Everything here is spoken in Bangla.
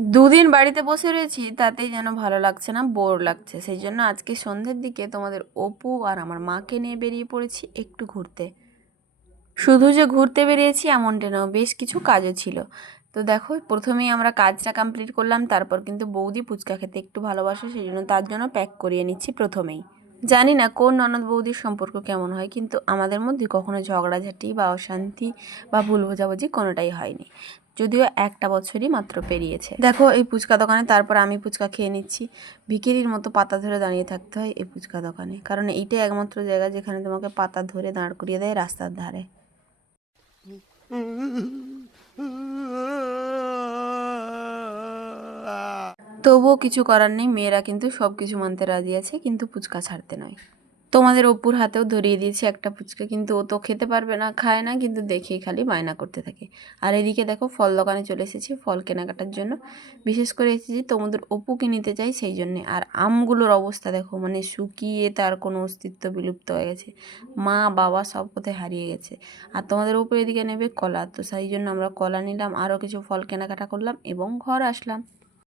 দুদিন বাড়িতে বসে রয়েছি, তাতেই যেন ভালো লাগছে না, বোর লাগছে। সেই জন্য আজকে সন্ধ্যের দিকে তোমাদের অপু আর আমার মাকে নিয়ে বেরিয়ে পড়েছি একটু ঘুরতে। শুধু যে ঘুরতে বেরিয়েছি এমনটা নয়, বেশ কিছু কাজও ছিল। তো দেখো, প্রথমেই আমরা কাজটা কমপ্লিট করলাম, তারপর কিন্তু বৌদি ফুচকা খেতে একটু ভালোবাসে, সেই জন্য তার জন্য প্যাক করিয়ে নিচ্ছি প্রথমেই। জানি না কোন ননদ বৌদির সম্পর্ক কেমন হয়, কিন্তু আমাদের মধ্যে কখনো ঝগড়াঝাটি বা অশান্তি বা ভুল বোঝাবুঝি কোনোটাই হয়নি, যদিও একটা বছরই মাত্র পেরিয়েছে। দেখো এই ফুচকা দোকানে, তারপর আমি ফুচকা খেয়ে নিচ্ছি। ভিখিরির মতো পাতা ধরে দাঁড়িয়ে থাকতে হয় এই ফুচকা দোকানে, কারণ এইটাই একমাত্র জায়গা যেখানে তোমাকে পাতা ধরে দাঁড় করিয়ে দেয় রাস্তার ধারে। তবুও কিছু করার নেই, মেয়েরা কিন্তু সব কিছু মানতে রাজি আছে, কিন্তু ফুচকা ছাড়তে নয়। তোমাদের অপুর হাতেও ধরিয়ে দিয়েছি একটা ফুচকা, কিন্তু ও তো খেতে পারবে না, খায় না, কিন্তু দেখেই খালি বায়না করতে থাকে। আর এদিকে দেখো, ফল দোকানে চলে এসেছি ফল কেনাকাটার জন্য। বিশেষ করে এসেছি তোমাদের অপুকে নিতে চাই সেই জন্যে। আর আমগুলোর অবস্থা দেখো, মানে শুকিয়ে তার কোনো অস্তিত্ব বিলুপ্ত হয়ে গেছে, মা বাবা সব কোথায় হারিয়ে গেছে। আর তোমাদের অপু এদিকে নেবে কলা, তো সেই জন্য আমরা কলা নিলাম, আরও কিছু ফল কেনাকাটা করলাম এবং ঘর আসলাম।